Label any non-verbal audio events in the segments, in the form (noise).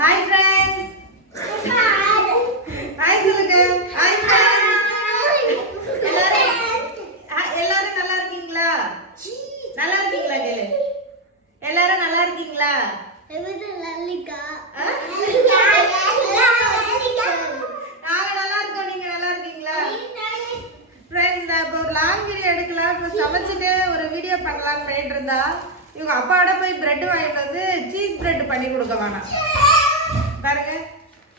Hi friends hi சொல்லுங்க hi எல்லாரும் hi, எல்லாரும் நல்லா இருக்கீங்களா நல்லா இருக்கீங்களா கேளு எல்லாரும் நல்லா இருக்கீங்களா ஆ? நாங்க நல்லா இருக்கோம் நீங்க நல்லா இருக்கீங்களா ஃப்ரெண்ட்ஸ் நான் இப்போ ஒரு லாங் வீடியோ எடுக்கலாம் இப்போ சமைச்சிட்டு ஒரு வீடியோ பண்ணலாம்னு பண்ணிட்டு இருந்தா இவங்க அப்பாவோட போய் பிரெட் வாங்கிட்டு வந்து சீஸ் பிரெட் பண்ணி கொடுக்க வேணாம் பாருங்க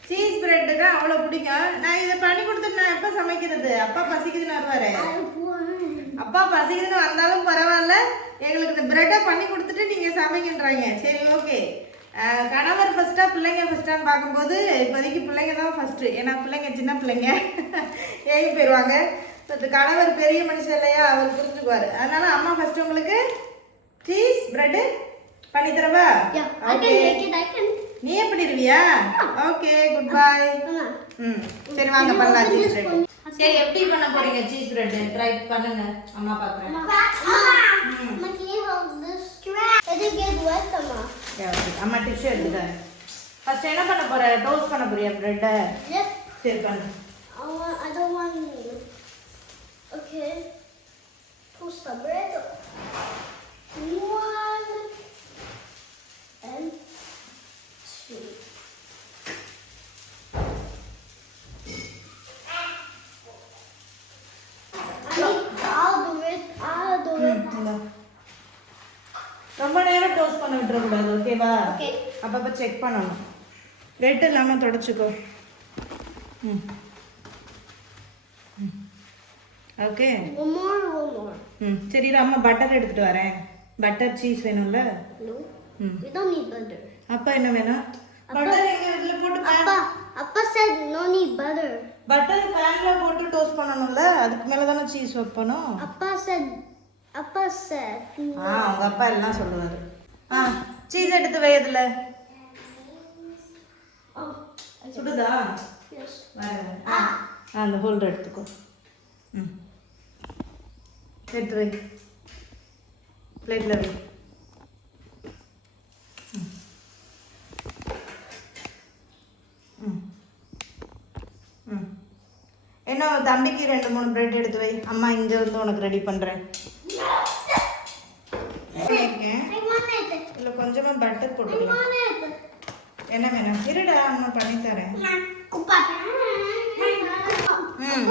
சீஸ் பிரெட்டு தான் அவ்வளோ பிடிக்கும் நான் இதை பண்ணி கொடுத்துட்டு நான் எப்போ சமைக்கிறது அப்பா பசிக்குதுன்னு வருவாரு அப்பா பசிக்குதுன்னு வந்தாலும் பரவாயில்ல எங்களுக்கு இந்த பிரெட்டை பண்ணி கொடுத்துட்டு நீங்கள் சமைக்கின்றாங்க. சரி ஓகே கணவர் ஃபர்ஸ்டா பிள்ளைங்க ஃபர்ஸ்டான்னு பார்க்கும்போது இப்போதைக்கு பிள்ளைங்க தான் ஃபர்ஸ்ட் ஏன்னா பிள்ளைங்க சின்ன பிள்ளைங்க. ஏறி போயிடுவாங்க இந்த கணவர் பெரிய மனுஷன் இல்லையா? அவர் புரிஞ்சுக்குவார். அதனால அம்மா ஃபர்ஸ்ட் உங்களுக்கு சீஸ் பிரெட்டு பண்ணி தரவா? ஓகே நீ எப்படி இருவியா? ஓகே குட் பை ம் சரி வாங்க பண்ணலாம் சீஸ் பிரெட் சரி எப்படி பண்ண போறீங்க? சீஸ் பிரெட் ட்ரை பண்ணுங்க. அம்மா பார்க்குறேன் அம்மா டிஷ்யூ எடுத்துக்கிறேன் ஃபர்ஸ்ட் என்ன பண்ண போற? டோஸ்ட் பண்ண போறியா பிரெட்டை சரி பண்ணு. அப்பப்போ செக் பண்ணணும். ரெட் இல்லாமல் தொடச்சிக்கோ. ம். ஓகே. ம். சரி அம்மா பட்டர் எடுத்துட்டு வரேன். பட்டர் சீஸ் வேணும்ல. அப்பா என்ன வேணும்? பட்டர் எங்க இதுல போட்டு Appa, Appa said no need butter. Butter பேன்ல போட்டு டோஸ்ட் பண்ணணும்ல? அதுக்கு மேல தானே சீஸ் வைப்பணும் Appa said, Appa said, ஆ உங்க அப்பா எல்லாம் சொல்லுவாரு. ஆ சீஸ் எடுத்து வை அதுல. சுடுதா அந்த ஹோல்டர் எடுத்துக்கோ. ம். எடுத்து வை. பிளேட்டில் வை. ம். ம். ம். என்ன தம்பிக்கு ரெண்டு மூணு பிரெட் எடுத்து வை. அம்மா இங்கே வந்து உனக்கு ரெடி பண்ணுறேன். இதில் கொஞ்சமாக பட்டர் போட்டுக்கலாம். என்ன வேணும் இருடா அம்மா பண்ணி தரேன். ம்.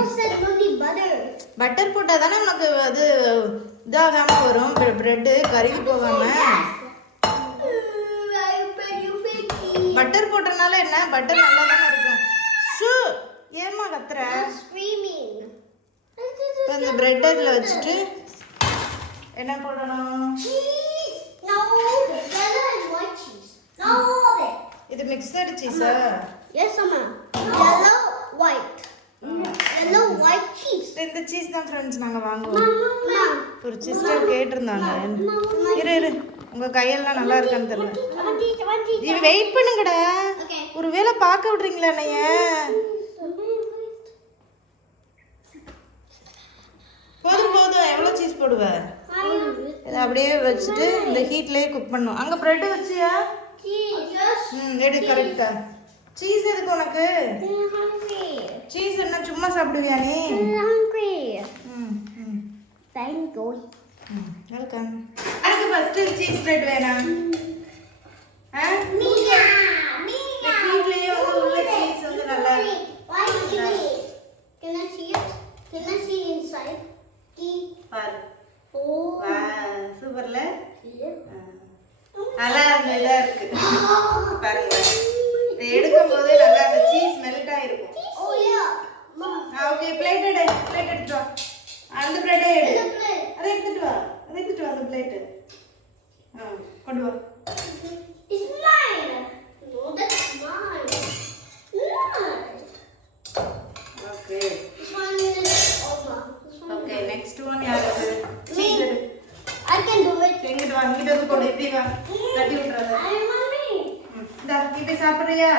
பட்டர் போட்டால் தானே உனக்கு அது இதாகாமல் வரும்? ப்ரெட்டு கருகி போகாமல் பட்டர் போட்டனால என்ன? பட்டர் நல்லா தானே இருக்கும். ஷூ ஏமா கத்துற? Screaming. இப்போ இந்த பிரெட் இதில் வச்சுட்டு என்ன போடணும்? இது மிக்சடு சீஸா Yes, Mama. Yellow, white. Yellow, white cheese. இந்த சீஸ் தான் ஃப்ரெண்ட்ஸ் நாங்கள் வாங்குவோம். ஒரு சிஸ்டர் கேட்டிருந்தாங்க. இரு இரு. உங்கள் கையெல்லாம் நல்லா இருக்கான்னு தெரியல. இது வெயிட் பண்ணுங்கடா. ஒரு வேளை பார்க்க விடுறீங்களா என்னைய? போதும் போதும். எவ்வளோ சீஸ் போடுவ? இதை அப்படியே வச்சுட்டு இந்த ஹீட்லேயே குக் பண்ணும். அங்கே ப்ரெட்டு வச்சியா. ம் எடு கரெக்டா சீஸ் எதுக்கு உனக்கு. சீஸ் என்ன சும்மா சாப்பிடுவியா நீ? வெல்கம் அதுக்கு ஃபஸ்ட்டு சீஸ் ப்ரெட் வேணாம். ஆ. வீட்லேயே வந்து உள்ள சீஸ் வந்து நல்லா இப்படி சாப்பிட்றியா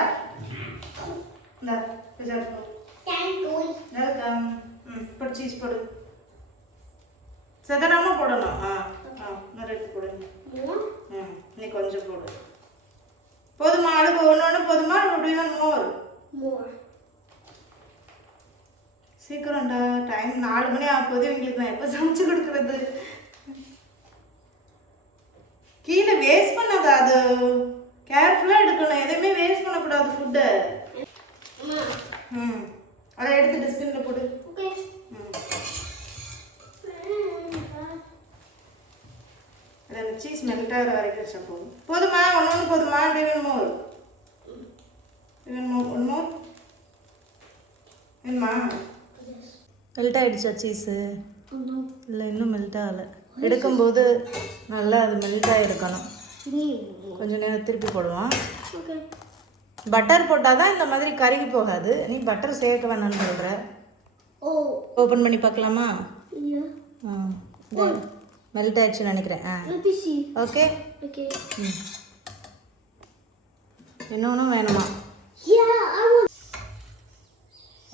சீஸ் போடு சதனமாக போடணும் ஆ ஆ நிறைய எடுத்து போடுங்க நீ கொஞ்சம் போடு போதுமா அழுக்கு ஒன்று ஒன்று போதுமா அப்படி மோர் சீக்கிரம்டா டைம் நாலு மணி ஆகும்போது எங்களுக்கு நான் எப்போ சமைச்சு கொடுக்குறது கீழே வேஸ்ட் பண்ணாதா அது கேர்ஃபுல்லாக எடுக்கணும். எதுவுமே வேஸ்ட் பண்ணக்கூடாது ஃபுட்டு ம். அதை எடுத்து டஸ்ட்பினில் போடு. சீஸ் மெல்ட் ஆகிற வரைக்கும் வச்சா போதும். போதுமா? ஒன்று ஒன்று போதுமா? டிவன் மோர் டிவன் மோர் ஒன் மோர் வேணுமா? மெல்ட் ஆகிடுச்சா சீஸு இல்லை இன்னும் மெல்ட் ஆகலை. எடுக்கும்போது நல்லா அது மெல்ட் ஆகி எடுக்கணும் கொஞ்ச நேரம் திருப்பி போடுவோம். ஓகே பட்டர் போட்டால் தான் இந்த மாதிரி கருகி போகாது. நீ பட்டர் சேர்க்க வேணாம்னு சொல்கிற ஓ. ஓப்பன் பண்ணி பார்க்கலாமா? ஆ மெல்ட் ஆயிடுச்சுன்னு நினைக்கிறேன். ஆ. Okay okay? ம். இன்னொன்றும் வேணுமா?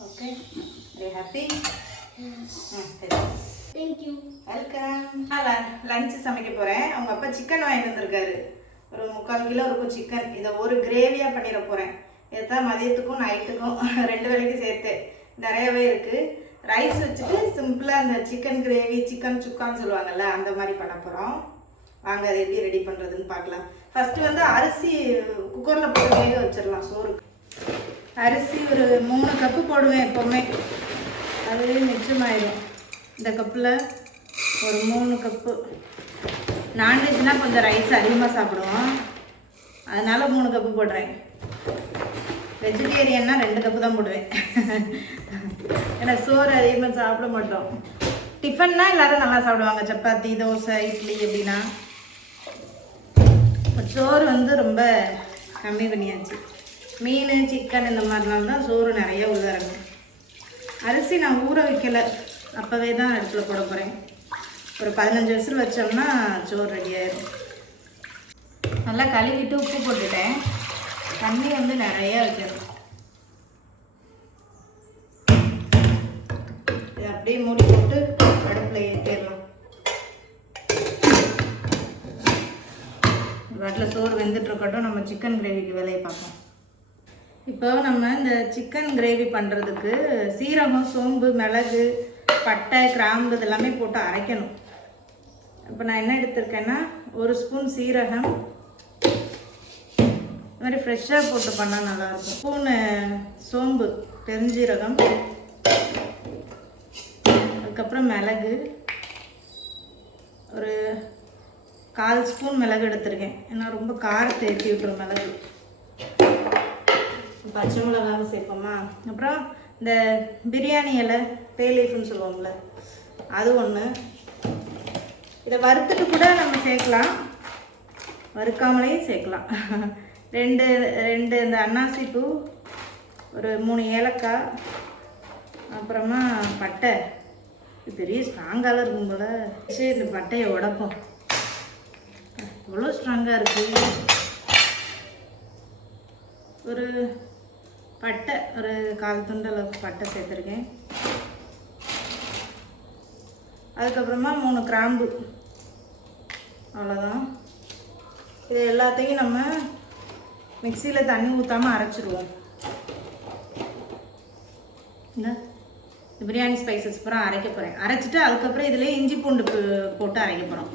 Okay happy you welcome lunch சமைக்க போகிறேன் அவங்க அப்பா சிக்கன் வாங்கிட்டு வந்திருக்காரு. ஒரு முக்கால் கிலோ இருக்கும் சிக்கன் இதை ஒரு கிரேவியாக பண்ணிட போகிறேன் இதைத்தான் மதியத்துக்கும் நைட்டுக்கும் (laughs) ரெண்டு வேளைக்கு சேர்த்து. நிறையவே இருக்குது ரைஸ் வச்சுட்டு சிம்பிளாக அந்த சிக்கன் கிரேவி சிக்கன் சுக்கான்னு சொல்லுவாங்கள்ல அந்த மாதிரி பண்ண போகிறோம் வாங்க அதை எப்படி ரெடி பண்ணுறதுன்னு பார்க்கலாம். ஃபஸ்ட்டு வந்து அரிசி குக்கரில் போட்டு வேக வச்சிடலாம் சோறுக்கு அரிசி ஒரு மூணு கப்பு போடுவேன் எப்போவுமே. அதுவே மிச்சமாயிடும் இந்த கப்பில் ஒரு மூணு கப்பு நான்வெஜ்னால் கொஞ்சம் ரைஸ் அதிகமாக சாப்பிடுவோம். அதனால் மூணு கப்பு போடுறேன். வெஜிடேரியன்னா ரெண்டு கப்பு தான் போடுவேன். ஏன்னா சோறு அதிகமாக சாப்பிட மாட்டோம். டிஃபன்னா எல்லோரும் நல்லா சாப்பிடுவாங்க. சப்பாத்தி தோசை இட்லி அப்படின்னா சோறு வந்து ரொம்ப கம்மி பண்ணியாச்சு. மீன் சிக்கன் இந்த மாதிரிலாம் தான் சோறு நிறைய உள்ள இருக்கும் அரிசி நான் ஊற வைக்கலை. அப்போவே தான் அடுப்பில் போட போகிறேன் ஒரு பதினஞ்சு விசில் வச்சோம்னா சோறு ரெடி ஆயிடும் நல்லா கழுவிட்டு உப்பு போட்டுட்டேன். தண்ணி வந்து நிறையா வைக்கணும். இதை அப்படியே மூடி போட்டு அடுப்பில் ஏற்றிடலாம் வாட்டில் சோறு வெந்துட்டு இருக்கட்டும் நம்ம சிக்கன் கிரேவிக்கு வேலையை பார்ப்போம். இப்போ நம்ம இந்த சிக்கன் கிரேவி பண்ணுறதுக்கு சீரகம் சோம்பு மிளகு பட்டை கிராம்பு இதெல்லாமே போட்டு அரைக்கணும். இப்போ நான் என்ன எடுத்திருக்கேன்னா ஒரு ஸ்பூன் சீரகம். இது மாதிரி ஃப்ரெஷ்ஷாக போட்டு பண்ணால் நல்லாயிருக்கும். ஸ்பூனு சோம்பு பெருஞ்சீரகம். அதுக்கப்புறம் மிளகு. ஒரு கால் ஸ்பூன் மிளகு எடுத்திருக்கேன். ஏன்னா ரொம்ப காரத்தை ஏற்றி விட்டுரும் மிளகு. பச்சை மிளகாவும் சேர்ப்போமா? அப்புறம் இந்த பிரியாணி இலை பேலீஃப்னு சொல்லுவோம்ல அது ஒன்று இதை வறுத்துட்டு கூட நம்ம சேர்க்கலாம். வறுக்காமலேயும் சேர்க்கலாம். ரெண்டு ரெண்டு இந்த அன்னாசி பூ ஒரு மூணு ஏலக்காய் அப்புறமா பட்டை. இது பெரிய ஸ்ட்ராங்காக இருக்கும் போல. சரி இந்த பட்டையை உடைப்போம். இவ்வளோ ஸ்ட்ராங்காக இருக்குது ஒரு பட்டை ஒரு கால் துண்டு அளவுக்கு பட்டை சேர்த்துருக்கேன். அதுக்கப்புறமா மூணு கிராம்பு. அவ்வளோதான் இது எல்லாத்தையும் நம்ம மிக்சியில் தண்ணி ஊற்றாமல் அரைச்சிடுவோம் இந்த பிரியாணி ஸ்பைசஸ் பூரா அரைக்க போகிறேன் அரைச்சிட்டு அதுக்கப்புறம் இதில் இஞ்சி பூண்டு போட்டு அரைக்க போகிறோம்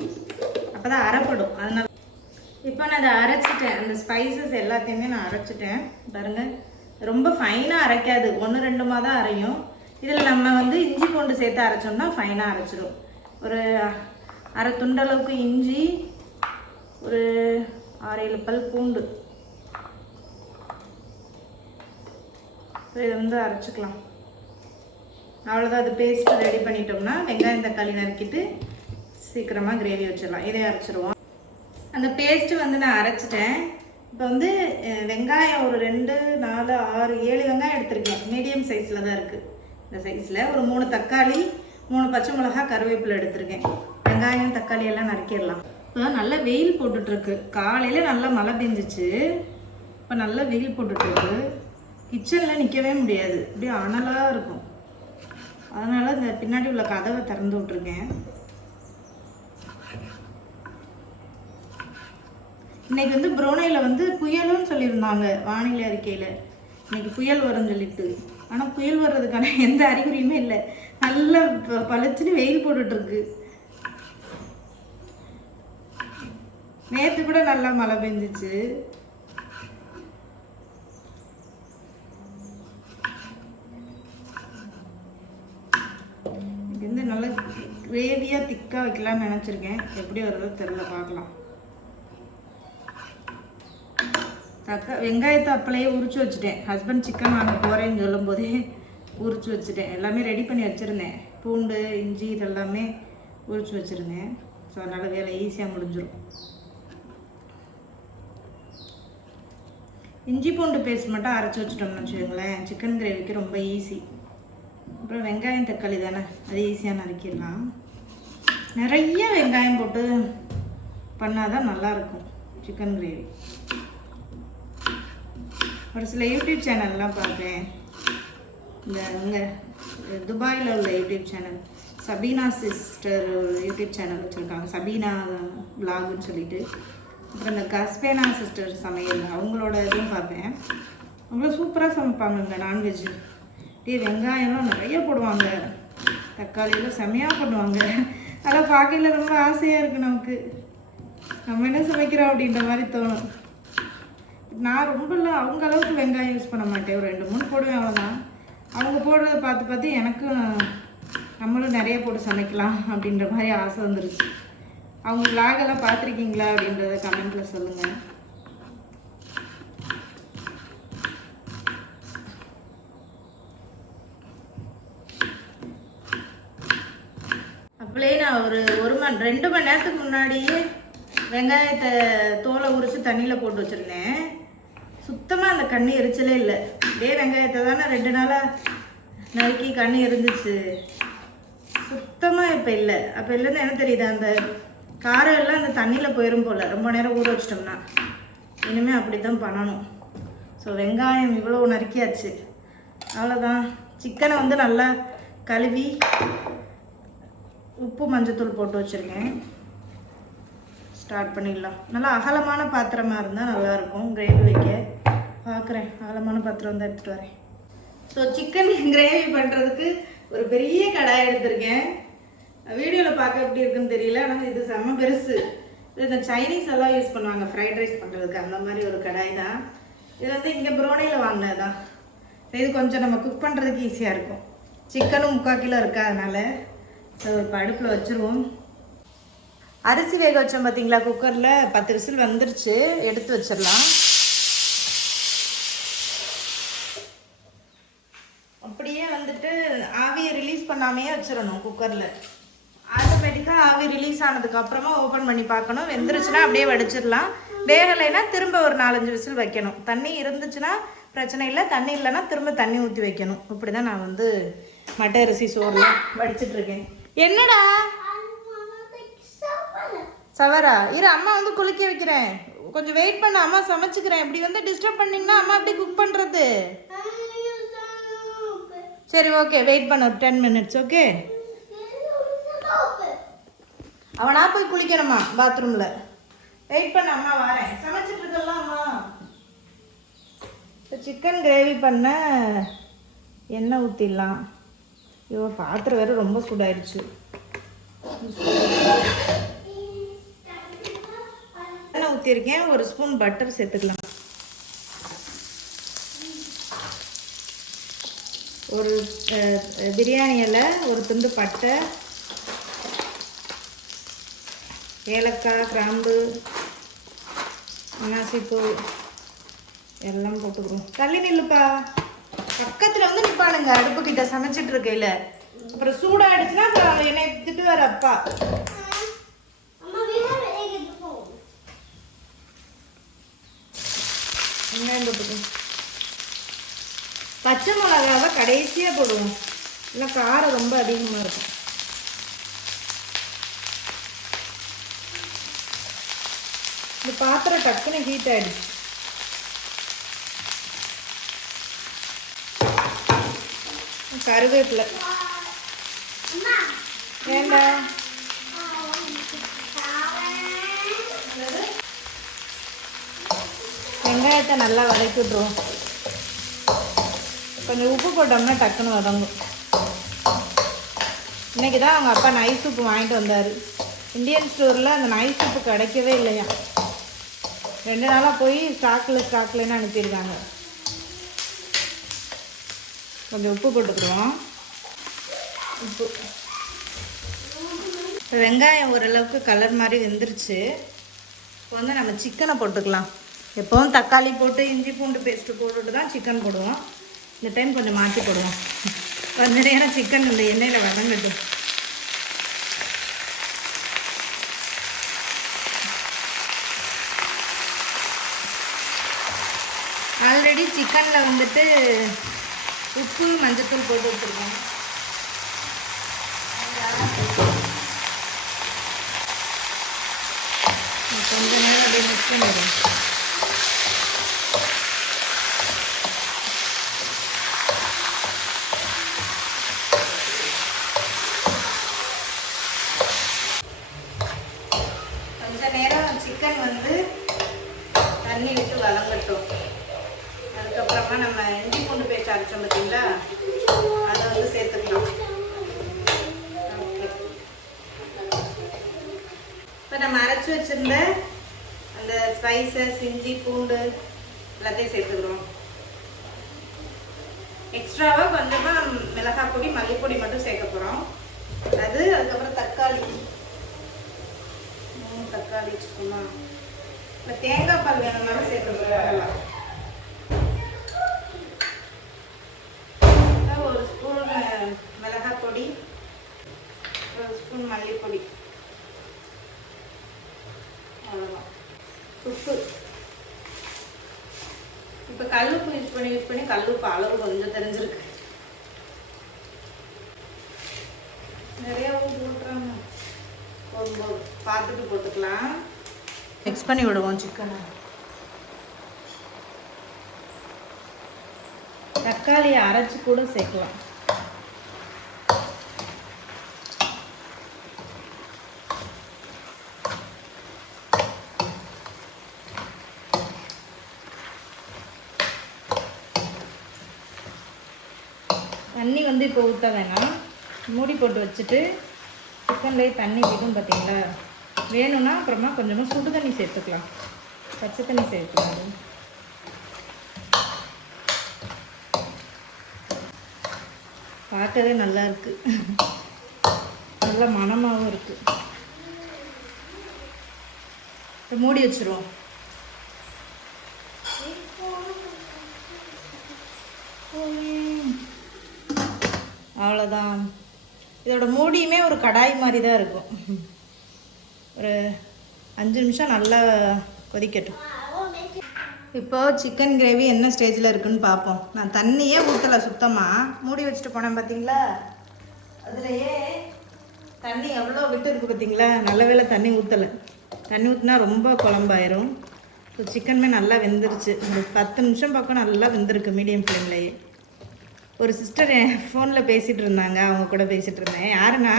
அப்போ தான் அரைப்படும். அதனால் இப்போ நான் அதை அரைச்சிட்டேன். அந்த ஸ்பைசஸ் எல்லாத்தையுமே நான் அரைச்சிட்டேன். பாருங்கள் ரொம்ப ஃபைனாக அரைக்காது. ஒன்று ரெண்டுமாக தான் அரையும். இதில் நம்ம வந்து இஞ்சி பூண்டு சேர்த்து அரைச்சோம்னா ஃபைனாக அரைச்சிடும் ஒரு அரை துண்டளவுக்கு இஞ்சி ஒரு ஆறு ஏழு பல் பூண்டு. இதை வந்து அரைச்சிக்கலாம். அவ்வளோதான் அது பேஸ்ட் ரெடி பண்ணிட்டோம்னா வெங்காயம் தக்காளி நறுக்கிட்டு சீக்கிரமாக கிரேவி வச்சிடலாம். இதை அரைச்சிருவோம். அந்த பேஸ்ட்டு வந்து நான் அரைச்சிட்டேன். இப்போ வந்து வெங்காயம் ஒரு ரெண்டு நாலு ஆறு ஏழு வெங்காயம் எடுத்திருக்கேன். மீடியம் சைஸில் தான் இருக்குது இந்த சைஸில் ஒரு மூணு தக்காளி மூணு பச்சை மிளகாய் கருவேப்பிலை எடுத்திருக்கேன். வெங்காயம் தக்காளி எல்லாம் நறுக்கிடலாம். இப்போ நல்லா வெயில் போட்டுட்ருக்கு. காலையில் நல்லா மழை பெஞ்சிச்சு. இப்போ நல்லா வெயில் போட்டுட்ருக்கு. கிச்சனில் நிற்கவே முடியாது. அப்படியே அனலாக இருக்கும். அதனால் இந்த பின்னாடி உள்ள கதவை திறந்து விட்ருக்கேன் இன்னைக்கு வந்து புரோனையில் வந்து புயலுன்னு சொல்லியிருந்தாங்க வானிலை அறிக்கையில். இன்னைக்கு புயல் வரும்னு சொல்லிட்டு. ஆனால் புயல் வர்றதுக்கான எந்த அறிகுறியுமே இல்லை. நல்ல ப- பளிச்சுன்னு வெயில் போட்டுட்டு இருக்கு நேற்று கூட நல்லா மழை பெஞ்சிச்சு. இது வந்து நல்லா கிரேவியாக திக்காக வைக்கலாம்னு நினச்சிருக்கேன். எப்படி வருதோ தெரில பார்க்கலாம். தக்கா வெங்காயத்தை அப்பளையே உரிச்சு வச்சுட்டேன். ஹஸ்பண்ட் சிக்கன் வாங்க போகிறேன்னு சொல்லும்போதே உரிச்சு வச்சுட்டேன். எல்லாமே ரெடி பண்ணி வச்சுருந்தேன். பூண்டு இஞ்சி இதெல்லாமே உரிச்சு வச்சுருந்தேன். ஸோ அதனால் வேலை ஈஸியாக முடிஞ்சிடும் இஞ்சி பூண்டு பேஸ்ட் மட்டும் அரைச்சி வச்சுட்டோம்னு வச்சுக்கோங்களேன். சிக்கன் கிரேவிக்கு ரொம்ப ஈஸி அப்புறம் வெங்காயம் தக்காளி தானே? அது ஈஸியாக நறுக்கிடலாம். நிறைய வெங்காயம் போட்டு பண்ணால் தான் நல்லாயிருக்கும் சிக்கன் கிரேவி ஒரு சில யூடியூப் சேனல்லாம் பார்ப்பேன் இந்த இங்கே துபாயில் உள்ள YouTube channel Sabeena sister YouTube channel வச்சுருக்காங்க. சபீனா விலாகுன்னு சொல்லிட்டு. அப்புறம் இந்த கஸ்பேனா சிஸ்டர் சமையல் அவங்களோட இதுவும் பார்ப்பேன் அவங்களும் சூப்பராக சமைப்பாங்க நான்வெஜ் டே வெங்காயம்லாம் நிறைய போடுவாங்க. தக்காளியெல்லாம் செமையாக பண்ணுவாங்க. அதெல்லாம் பார்க்கையில ரொம்ப ஆசையாக இருக்குது நமக்கு. நம்ம என்ன சமைக்கிறோம் அப்படின்ற மாதிரி தோணும். நான் ரொம்ப இல்லை அவங்க அளவுக்கு வெங்காயம் யூஸ் பண்ண மாட்டேன். ஒரு ரெண்டு மூணு போடுவேன் அவ்வளோதான் அவங்க போடுறத பார்த்து பார்த்து எனக்கும் நம்மளும் நிறைய போட்டு சமைக்கலாம் அப்படின்ற மாதிரி ஆசை வந்துருச்சு. அவங்க vlog எல்லாம் பார்த்துருக்கீங்களா அப்படின்றத கமெண்ட்டில் சொல்லுங்கள் அப்படியே நான் ஒரு ஒரு மணி ரெண்டு மணி நேரத்துக்கு முன்னாடியே வெங்காயத்தை தோலை உரித்து தண்ணியில் போட்டு வச்சுருந்தேன். சுத்தமாக அந்த கண்ணு எரிச்சலே இல்லை. இதே வெங்காயத்தை தானே ரெண்டு நாளாக நறுக்கி கண்ணு எரிஞ்சிச்சு. சுத்தமாக இப்போ இல்லை. அப்போ இல்லைன்னு என்ன தெரியுது அந்த காரம் எல்லாம் அந்த தண்ணியில் போயிடும் போல். ரொம்ப நேரம் ஊற வச்சிட்டோம்னா. இனிமேல் அப்படி தான் பண்ணணும். ஸோ வெங்காயம் இவ்வளோ நறுக்கியாச்சு. அவ்வளோதான் சிக்கனை வந்து நல்லா கழுவி உப்பு மஞ்சத்தூள் போட்டு வச்சுருக்கேன். ஸ்டார்ட் பண்ணிடலாம். நல்லா அகலமான பாத்திரமாக இருந்தால் நல்லாயிருக்கும். கிரேவி வைக்க. பார்க்குறேன் அகலமான பாத்திரம் தான் எடுத்துகிட்டு வரேன். ஸோ சிக்கன் கிரேவி பண்ணுறதுக்கு ஒரு பெரிய கடாய் எடுத்திருக்கேன். வீடியோவில் பார்க்க எப்படி இருக்குன்னு தெரியல ஆனால் இது செம்ம பெருசு. இது இந்த சைனீஸ் எல்லாம் யூஸ் பண்ணுவாங்க ஃப்ரைட் ரைஸ் பண்ணுறதுக்கு அந்த மாதிரி ஒரு கடாய் தான். இது வந்து இங்கே ப்ரோனையில் வாங்கினது. தான் இது கொஞ்சம் நம்ம குக் பண்ணுறதுக்கு ஈஸியாக இருக்கும். சிக்கனும் முக்கால் கிலோ இருக்கா அதனால். ஸோ இப்போ அடுப்பில் வச்சுருவோம். அரிசி வேக வச்சோம் பார்த்தீங்களா குக்கரில் பத்து விசில் வந்துருச்சு. எடுத்து வச்சிடலாம். அப்படியே வந்துட்டு ஆவியை ரிலீஸ் பண்ணாமையே வச்சிடணும் குக்கரில் ஆட்டோமேட்டிக்காக ஆவி ரிலீஸ் ஆனதுக்கு அப்புறமா ஓப்பன் பண்ணி பார்க்கணும். வெந்துருச்சுன்னா அப்படியே வடிச்சிடலாம். வேகலைன்னா திரும்ப ஒரு நாலஞ்சு விசில் வைக்கணும். தண்ணி இருந்துச்சுன்னா பிரச்சனை இல்லை. தண்ணி இல்லைன்னா திரும்ப தண்ணி ஊற்றி வைக்கணும். இப்படி தான் நான் வந்து மட்டை அரிசி சோறுலாம் வடிச்சிட்டு இருக்கேன் என்னடா? சவரா? இரு அம்மா வந்து குளிக்க வைக்கிறேன். கொஞ்சம் வெயிட் பண்ண. அம்மா சமைச்சுக்கிறேன். இப்படி வந்து டிஸ்டர்ப் பண்ணிங்கன்னா அம்மா அப்படி குக் பண்ணுறது சரி ஓகே வெயிட் பண்ண. ஒரு டென் மினிட்ஸ் ஓகே அவனா போய் குளிக்கணுமா பாத்ரூமில் வெயிட் பண்ண அம்மா வரேன். சமைச்சிட்டு இருக்கலாம் அம்மா இப்போ சிக்கன் கிரேவி பண்ண எண்ணெய் ஊற்றிடலாம் ஐயோ பாத்திரம் வேறு ரொம்ப சூடாயிடுச்சு. எண்ணெய் ஊற்றிருக்கேன் ஒரு ஸ்பூன் பட்டர் சேர்த்துக்கலாம். ஒரு பிரியாணியில் பிரியாணி இலை ஒரு துண்டு பட்டை ஏலக்காய் கிராம்பு அன்னாசிப்பூ எல்லாம் போட்டுக்கிறோம். தள்ளி நில்லுப்பா. பக்கத்தில் வந்து நிற்பானுங்க அடுப்பு கிட்ட சமைச்சிட்டு இருக்கையில. அப்புறம் சூடாயிடுச்சுன்னா அப்புறம் என்னை திட்டுவார் அப்பா. வெங்காயம் போட்டுக்கோ. பச்சை மிளகாவை கடைசியாக போடுவோம். இல்லை காரம் ரொம்ப அதிகமாக இருக்கும். பாத்திரம் டக்குன்னு ஹீட் ஆயிடுச்சு. கருவேப்பிலை. வேண்டாம் வெங்காயத்தை நல்லா வதக்கி விட்ருவோம் கொஞ்சம் உப்பு போட்டோம்னா டக்குன்னு வதங்கும். இன்னைக்கு தான் அவங்க அப்பா நைஸ் உப்பு வாங்கிட்டு வந்தார். இந்தியன் ஸ்டோரில் அந்த நைஸ் உப்பு கிடைக்கவே இல்லையா ரெண்டு நாளாக போய் ஸ்டாக்கில் ஸ்டாக்லன்னு அனுப்பியிருக்காங்க. கொஞ்சம் உப்பு போட்டுக்கிறோம் உப்பு. வெங்காயம் ஓரளவுக்கு கலர் மாதிரி வெந்துருச்சு. இப்போ வந்து நம்ம சிக்கனை போட்டுக்கலாம். எப்போவும் தக்காளி போட்டு இஞ்சி பூண்டு பேஸ்ட்டு போட்டுட்டு தான் சிக்கன் போடுவோம். இந்த டைம் கொஞ்சம் மாற்றி போடுவோம். (laughs) கொஞ்ச நேரம் சிக்கன் இந்த எண்ணெயில் வதங்கட்டும் ஆல்ரெடி சிக்கனில் வந்துட்டு உப்பு மஞ்சத்தூள் போட்டு வச்சுருக்கோம். கொஞ்ச நேரம் அப்படியே மிக்ஸ் பண்ணிடுவோம் கொஞ்ச நேரம் சிக்கன் வந்து தண்ணி விட்டு வதங்கட்டும் அதுக்கப்புறமா நம்ம இஞ்சி பூண்டு பேஸ்ட் அரைச்சோம் பார்த்தீங்களா? அதை வந்து சேர்த்துக்கலாம். ஓகே. இப்போ நம்ம அரைச்சி வச்சிருந்த அந்த ஸ்பைசஸ் இஞ்சி பூண்டு எல்லாத்தையும் சேர்த்துக்கிறோம். எக்ஸ்ட்ராவாக கொஞ்சமாக மிளகாய் பொடி மல்லிப்பொடி மட்டும் சேர்க்க போகிறோம் அது அதுக்கப்புறம் தக்காளி. மூணு தக்காளி வச்சுக்கோமா. இப்போ தேங்காய் பால் வேணும்னாலும் சேர்த்துக்கலாம். ஒரு ஸ்பூன் மிளகாய் பொடி ஒரு ஸ்பூன் மல்லிப்பொடி அவ்வளோதான் உப்பு இப்போ கல்லுப்பு யூஸ் பண்ணி யூஸ் பண்ணி கல்லுப்பு அளவு கொஞ்சம் தெரிஞ்சிருக்கு. நிறைய உப்பு போட்டுறாங்க போதும் பார்த்துட்டு போட்டுக்கலாம். மிக்ஸ் பண்ணி விடுவோம் சிக்கனை தக்காளியை அரைச்சி கூட சேர்க்கலாம் தண்ணி வந்து இப்போ ஊற்ற வேணாம். மூடி போட்டு வச்சுட்டு சிக்கன்லேயே தண்ணி விடும் பார்த்தீங்களா? வேணும்னா அப்புறமா கொஞ்சமாக சுடு தண்ணி சேர்த்துக்கலாம். பச்சை தண்ணி சேர்த்துக்கலாம். பார்க்கவே நல்லா இருக்கு. நல்ல மணமாகவும் இருக்கு. வச்சுருவோம் மூடி வச்சிருவோம். அவ்வளோதான் இதோட மூடியுமே ஒரு கடாய் மாதிரி தான் இருக்கும். ஒரு அஞ்சு நிமிஷம் நல்லா கொதிக்கட்டும். இப்போ சிக்கன் கிரேவி என்ன ஸ்டேஜில் இருக்குன்னு பார்ப்போம். நான் தண்ணியே ஊற்றலை சுத்தமாக மூடி வச்சுட்டு போனேன் பார்த்தீங்களா அதுலேயே தண்ணி எவ்வளோ விட்டு இருக்கு பார்த்தீங்களா நல்ல வேளை தண்ணி ஊற்றலை தண்ணி ஊற்றினா ரொம்ப குழம்பாயிரும். ஸோ சிக்கனுமே நல்லா வெந்துருச்சு. ஒரு பத்து நிமிஷம் பக்கம் நல்லா வெந்திருக்கு மீடியம் ஃப்ளேம்லேயே ஒரு சிஸ்டர் ஃபோனில் பேசிகிட்டு இருந்தாங்க அவங்க கூட பேசிகிட்டு இருந்தேன். யாருன்னா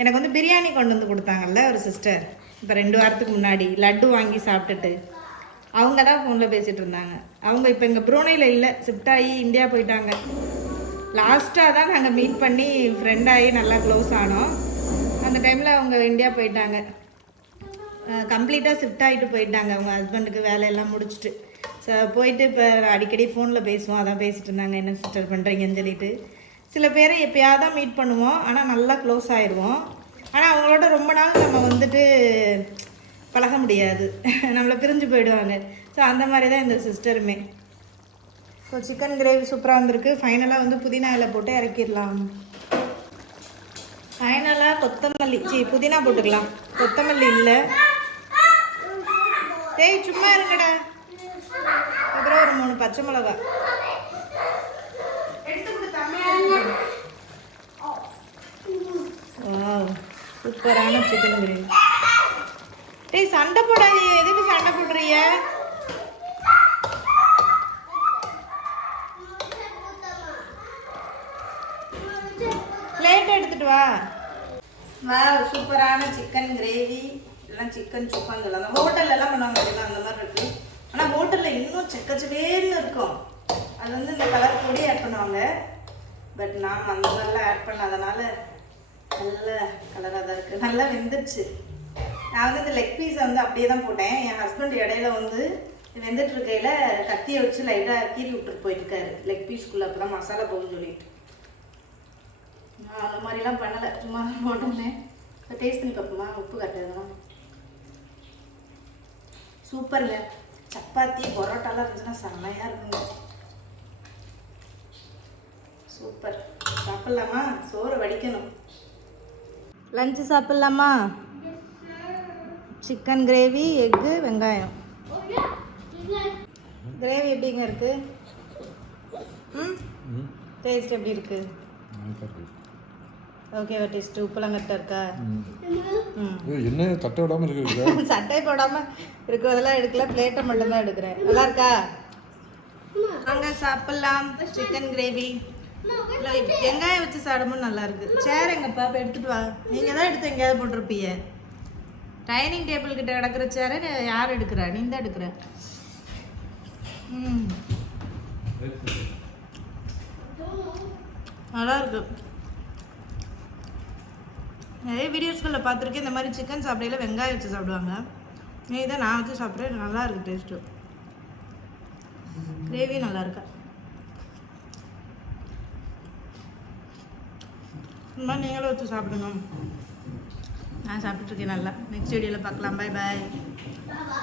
எனக்கு வந்து பிரியாணி கொண்டு வந்து கொடுத்தாங்கல்ல ஒரு சிஸ்டர் இப்போ ரெண்டு வாரத்துக்கு முன்னாடி லட்டு வாங்கி சாப்பிட்டுட்டு. அவங்க தான் ஃபோனில் பேசிகிட்டு இருந்தாங்க. அவங்க இப்போ இங்கே ப்ரூனையில் இல்லை ஷிஃப்ட் ஆகி இந்தியா போயிட்டாங்க. லாஸ்ட்டாக தான் நாங்கள் மீட் பண்ணி ஃப்ரெண்டாகி நல்லா க்ளோஸ் ஆனோம். அந்த டைமில் அவங்க இந்தியா போயிட்டாங்க. கம்ப்ளீட்டாக ஷிஃப்ட் ஆகிட்டு போயிட்டாங்க. அவங்க ஹஸ்பண்டுக்கு வேலையெல்லாம் முடிச்சுட்டு. ஸோ போயிட்டு இப்போ அடிக்கடி ஃபோனில் பேசுவோம். அதான் பேசிகிட்டு இருந்தாங்க. என்ன சிஸ்டர் பண்ணுறீங்கன்னு சொல்லிட்டு. சில பேரை எப்போயாவது தான் மீட் பண்ணுவோம். ஆனால் நல்லா க்ளோஸ் ஆயிடுவோம் ஆனால் அவங்களோட ரொம்ப நாள் நம்ம வந்துட்டு பழக முடியாது. (laughs) நம்மளை பிரிஞ்சு போயிடுவாங்க. ஸோ அந்த மாதிரி தான் இந்த சிஸ்டருமே ஸோ சிக்கன் கிரேவி சூப்பராக வந்திருக்கு ஃபைனலாக வந்து புதினா இலை போட்டு இறக்கிடலாம். ஃபைனலாக கொத்தமல்லி. சி புதினா போட்டுக்கலாம். கொத்தமல்லி இல்லை. டேய் சும்மா இருங்கடா. அப்புறம் ஒரு மூணு பச்சை மிளகா சூப்பரான சிக்கன் கிரேவி டேய் சண்டை போடாதீங்க எதுக்கு சண்டை போடுறீங்க? பிளேட் எடுத்துட்டு வா. வா சூப்பரான சிக்கன் கிரேவி. எல்லாம் சிக்கன் சுக்கன் எல்லாம் ஹோட்டல்ல எல்லாம் பண்ணுவாங்க அந்த மாதிரி இருக்கு. ஆனால் ஹோட்டலில் இன்னும் செக்கச்சவேன்னு இருக்கும். அது வந்து இந்த கலர் பொடி ஆட் பண்ணுவாங்க. பட் நான் அந்த மாதிரிலாம் ஆட் பண்ணாதனால நல்ல கலராக தான் இருக்குது நல்லா வெந்துருச்சு. நான் வந்து இந்த லெக் பீஸை வந்து அப்படியே தான் போட்டேன். என் ஹஸ்பண்ட் இடையில வந்து வெந்துட்டு இருக்கையில் கத்தியை வச்சு லைட்டாக கீறி விட்டுட்டு போயிருக்காரு லெக் பீஸ்க்குள்ளே அப்போ தான் மசாலா போகும்னு சொல்லிட்டு. நான் அந்த மாதிரிலாம் பண்ணலை. சும்மா தான் போட்டேன் டேஸ்ட் பண்ணி பார்ப்போமா? உப்பு கட்டுறதுலாம் சூப்பருங்க. சப்பாத்தி பரோட்டாலாம் இருந்துச்சுன்னா செம்மையாக இருக்குங்க. சூப்பர். சாப்பிட்லாமா? சோறு வடிக்கணும். லஞ்சு சாப்பிட்லாமா? சிக்கன் கிரேவி எக்கு வெங்காயம். கிரேவி எப்படிங்க இருக்கு? ம். டேஸ்ட் எப்படி இருக்கு. ஓகேவா டேஸ்ட் உப்புலாம் கரெக்டாக இருக்கா? என்ன தட்டை விடாம இருக்கு (laughs) சட்டை போடாம இருக்கிறதெல்லாம் எடுக்கல பிளேட்டை மட்டும் தான் எடுக்கிறேன். நல்லா இருக்கா? வாங்க சாப்பிடலாம். சிக்கன் கிரேவி வெங்காயம் வச்சு சாப்பிடும்போது நல்லா இருக்கு. சேர் எங்கப்பா? இப்போ எடுத்துட்டு வா. நீங்க தான் எடுத்து எங்கேயாவது போட்டிருப்பீங்க. டைனிங் டேபிள் கிட்ட கிடக்குற சேரை யார் எடுக்கிறா? நீ தான் எடுக்கிற. ம். நல்லா இருக்கு. நிறைய வீடியோஸ்களில் பார்த்துருக்கேன். இந்த மாதிரி சிக்கன் சாப்பிடையில வெங்காயம் வச்சு சாப்பிடுவாங்க. நீ தான் நான் வச்சு சாப்பிட்றேன். நல்லா இருக்கு டேஸ்ட்டு கிரேவி நல்லா இருக்கா? இந்த மாதிரி நீங்களும் வச்சு சாப்பிடுங்க. நான் சாப்பிட்டுருக்கேன் நல்லா. நெக்ஸ்ட் வீடியோவில் பார்க்கலாம். Bye bye